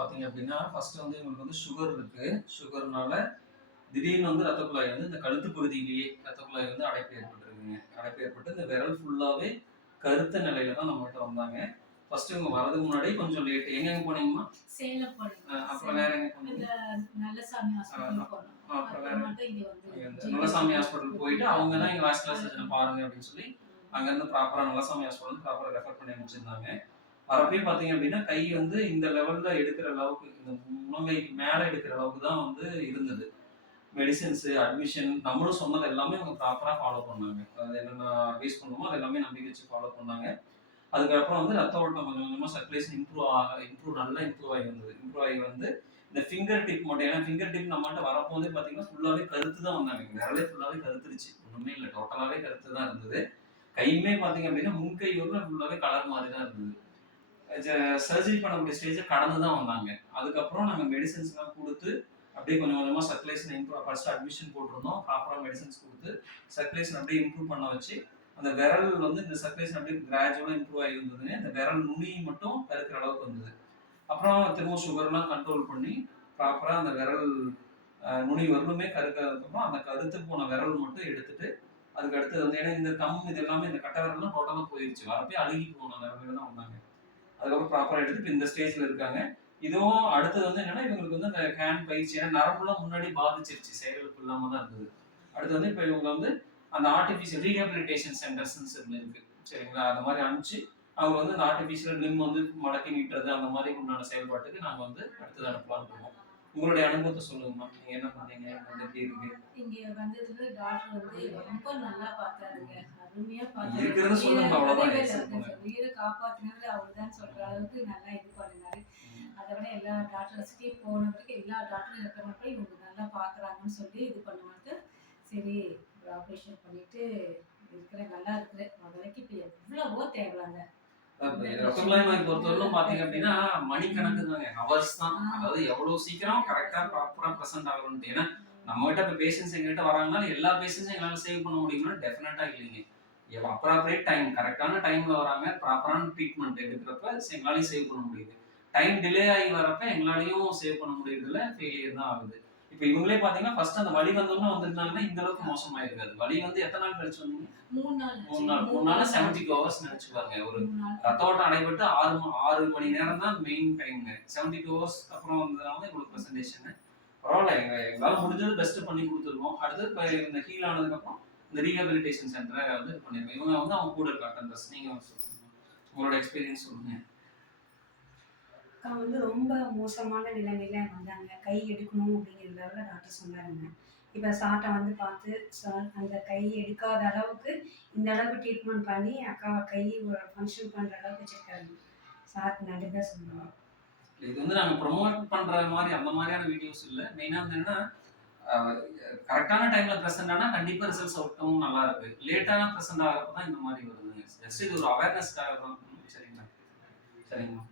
பார்த்தீங்க அப்படின்னா, ஃபர்ஸ்ட் வந்து இவங்களுக்கு வந்து சுகர் இருக்கு. சுகர்னால திடீர்னு வந்து ரத்த குழாய் வந்து இந்த கழுத்து பகுதியிலேயே ரத்த குழாய் வந்து அடைப்பு ஏற்பட்டுருக்குங்க. அடைப்பு ஏற்பட்டு இந்த விரல் ஃபுல்லாவே கருத்த நிலையில தான் நம்மகிட்ட வந்தாங்க. ஃபர்ஸ்ட் இவங்க வரதுக்கு முன்னாடியே கொஞ்சம் லேட். எங்கெங்க போனீங்கம்மா? சேலம் போனோம். அப்புறம் வேற எங்க போனீங்க? நல்லசாமி ஹாஸ்பிட்டல் போனோம். அப்புறம் வேற அப்புறமாட்டு இங்க வந்து நல்லசாமி ஹாஸ்பிட்டல் போயிட்டு அவங்க தான் எங்க வாஸ்குலர் சர்ஜனை பாருங்க அப்படின்னு சொல்லி அங்கேருந்து ப்ராப்பரா நல்லசாமி ஹாஸ்பிட்டல் ப்ராப்பரா ரெஃபர் பண்ணி அனுப்பிச்சிருந்தாங்க. வரப்பயே பார்த்தீங்க அப்படின்னா கை வந்து இந்த லெவல்ல எடுக்கிற அளவுக்கு இந்த முழங்கைக்கு மேல எடுக்கிற அளவுக்கு தான் வந்து இருந்தது. மெடிசின்ஸ், அட்மிஷன் நம்மளும் சொன்னது எல்லாமே அவங்க ப்ராப்பரா ஃபாலோ பண்ணாங்க. அது என்னென்ன அட்வைஸ் பண்ணுமோ அது எல்லாமே நம்பிக்கை வச்சு ஃபாலோ பண்ணாங்க. அதுக்கப்புறம் வந்து ரத்த ஓட்டம் கொஞ்சம் கொஞ்சமா சர்க்குலேஷன் நல்லா இம்ப்ரூவ் ஆகி வந்தது. இம்ப்ரூவ் ஆகி வந்து இந்த ஃபிங்கர் டிப் மட்டும் ஏன்னா ஃபிங்கர் டிப் நம்மகிட்ட வரப்போதே பார்த்தீங்கன்னா ஃபுல்லாவே கருத்து தான் வந்தாங்க. விரலே ஃபுல்லாவே கருத்துருச்சு. ஒண்ணுமே இல்ல. டோட்டலாவே கருத்து தான் இருந்தது. கையுமே பார்த்தீங்க அப்படின்னா முன்கை வரலும் ஃபுல்லாவே கலர் மாதிரி தான் இருந்தது. சர்ஜரி பண்ணக்கூடிய ஸ்டேஜை கடந்து தான் வந்தாங்க. அதுக்கப்புறம் நாங்க மெடிசின்ஸ்லாம் கொடுத்து அப்படியே கொஞ்சம் கொஞ்சமா சர்க்குலேஷன் இம்ப்ரூவ் ஃபர்ஸ்ட் அட்மிஷன் போட்டிருந்தோம். ப்ராப்பரா மெடிசின்ஸ் கொடுத்து சர்க்குலேஷன் அப்படியே இம்ப்ரூவ் பண்ண வச்சு அந்த விரல் வந்து இந்த சர்க்குலேஷன் அப்படியே கிராஜுவலா இம்ப்ரூவ் ஆகி வந்ததுங்க. இந்த விரல் நுனி மட்டும் கருக்கிற அளவுக்கு வந்தது. அப்புறம் திரும்ப சுகர்லாம் கண்ட்ரோல் பண்ணி ப்ராப்பரா அந்த விரல் நுனி வரலுமே கருக்கிறதுக்கப்புறம் அந்த கருத்து போன விரல் மட்டும் எடுத்துட்டு அதுக்கு அடுத்து வந்து ஏன்னா இந்த இது எல்லாமே இந்த கட்ட விரல்லாம் டோட்டலாக போயிடுச்சு. வரப்பே அழுகி போன நிலைமையில தான் வந்தாங்க. அதுக்கப்புறம் ப்ராப்பரா எடுத்து இப்போ இந்த ஸ்டேஜ்ல இருக்காங்க. இதுவும் அடுத்தது வந்து என்னன்னா இவங்களுக்கு வந்து அந்த ஹேண்ட் பயிற்சி ஏன்னா நரம்புலாம் முன்னாடி பாதிச்சிருச்சு. செயலிழப்பு இல்லாம தான் இருந்தது. அடுத்து வந்து இப்போ இவங்க வந்து அந்த ஆர்டிஃபிஷியல் ரீஹபிலிட்டேஷன் சென்டர்ஸ் இருக்கு சரிங்களா? அந்த மாதிரி அனுப்பிச்சு அவங்க வந்து அந்த ஆர்டிஃபிஷியல் லிம் வந்து மடக்கி நீட்டுறது அந்த மாதிரி உண்டான செயல்பாட்டுக்கு நாங்கள் வந்து அடுத்தது அனுப்பலான்னு இருக்கோம். உங்களுடைய அனுபவத்தை சொல்லுங்கம்மா. நீங்க என்ன பண்ணீங்க? வந்து எப்படி இருக்கு? இங்க வந்ததுக்கு டாக்டர் வந்து ரொம்ப நல்லா பார்த்தாருங்க. அருமையா பார்த்தாரு. இருக்கிறத சொல்லுங்க அவ்வளவுதான். உயிரை காப்பாத்தினது அவர்தான் சொல்ற அளவுக்கு நல்லா இது பண்ணினாரு. அதை விட எல்லா டாக்டர்ஸ்கிட்டையும் போன பிறகு எல்லா டாக்டரும் இருக்கிறப்ப இவங்க நல்லா பார்க்குறாங்கன்னு சொல்லி இது பண்ணுவாங்க. சரி ஆப்ரேஷன் பண்ணிட்டு இருக்கிறேன் நல்லா இருக்கிறேன். முதலைக்கு இப்போ எவ்வளவோ தேவைங்க. ரத்த குழாய் நோய் பொறுத்தவரைக்கும் பாத்தீங்க அப்படின்னா மணிக்கணக்கு தாங்க, ஹவர்ஸ் தான். அதாவது எவ்வளவு சீக்கிரம் கரெக்டா ப்ராப்பரா ப்ரெசென்ட் ஆகணும். ஏன்னா நம்ம கிட்ட இப்ப பேஷன்ஸ் எங்கிட்ட வராங்கன்னா எல்லா பேஷன்ஸும் எங்களால சேவ் பண்ண முடியும்னா டெஃபினட்டா இல்லைங்க. அப்ராப்ரியேட் டைம் கரெக்டான டைம்ல வராங்க, ப்ராப்பரான ட்ரீட்மெண்ட் எடுக்கிறப்ப எங்களாலையும் சேவ் பண்ண முடியுது. டைம் டிலே ஆகி வரப்ப எங்களாலையும் சேவ் பண்ண முடியறதுல ஃபெயிலியர் தான் ஆகுது. இப்ப இவங்களே பாத்தீங்கன்னா ஃபர்ஸ்ட் அந்த வலி வந்தோம்னா வந்திருந்தாங்கன்னா இந்த அளவுக்கு மோசமாயிருக்காது. வலி வந்து எத்தனை நாள் கழிச்சு வந்தீங்க? 3 நாள் 72 ஹவர்ஸ் நினைச்சு பாருங்க. ஒரு ரத்த ஓட்டம் அடைபட்டு 6 மணி நேரம் தான் மெயின் டைம்ங்க. 72 ஹவர்ஸ் அப்புறம் வந்ததுனால இவ்வளவு பிரசன்டேஷன். பரவாயில்ல, எங்களால முடிஞ்சது பெஸ்ட் பண்ணி கொடுத்துருவோம். அடுத்து இந்த ஹீல் ஆனதுக்கு அப்புறம் இந்த ரீஹபிலிட்டேஷன் சென்டரை வந்து இது பண்ணிருக்கோம். இவங்க வந்து அவங்க கூட இருக்க அட்டெண்டர்ஸ். நீங்க சொல்லுங்க, உங்களோட எக்ஸ்பீரியன்ஸ் சொல்லுங்க. அக்கா வந்து ரொம்ப மோசமான நிலைமையில வந்தாங்க. கை எடுக்கணும் அப்படிங்கிறதால டாக்டர் சொன்னாருங்க. இப்போ சார்ட்ட வந்து பார்த்து அந்த கை எடுக்காத அளவுக்கு இந்த அளவுக்கு ட்ரீட்மெண்ட் பண்ணி அக்காவை கை ஃபங்க்ஷன் பண்ணுற அளவுக்கு வச்சிருக்காரு. சாருக்கு நன்றி தான் சொல்லணும். இது வந்து நாங்க ப்ரொமோட் பண்ற மாதிரி அந்த மாதிரியான வீடியோஸ் இல்லை. மெயினா வந்து என்னன்னா கரெக்டான டைம்ல ப்ரெசென்ட் ஆனா கண்டிப்பா ரிசல்ட்ஸ் அவுட்டும் நல்லா இருக்கு. லேட்டான ப்ரெசென்ட் ஆகிறப்ப தான் இந்த மாதிரி வருதுங்க. ஜஸ்ட் இது ஒரு அவேர்னஸ்க்காக தான். சரிங்களா? சரிங்கம்மா.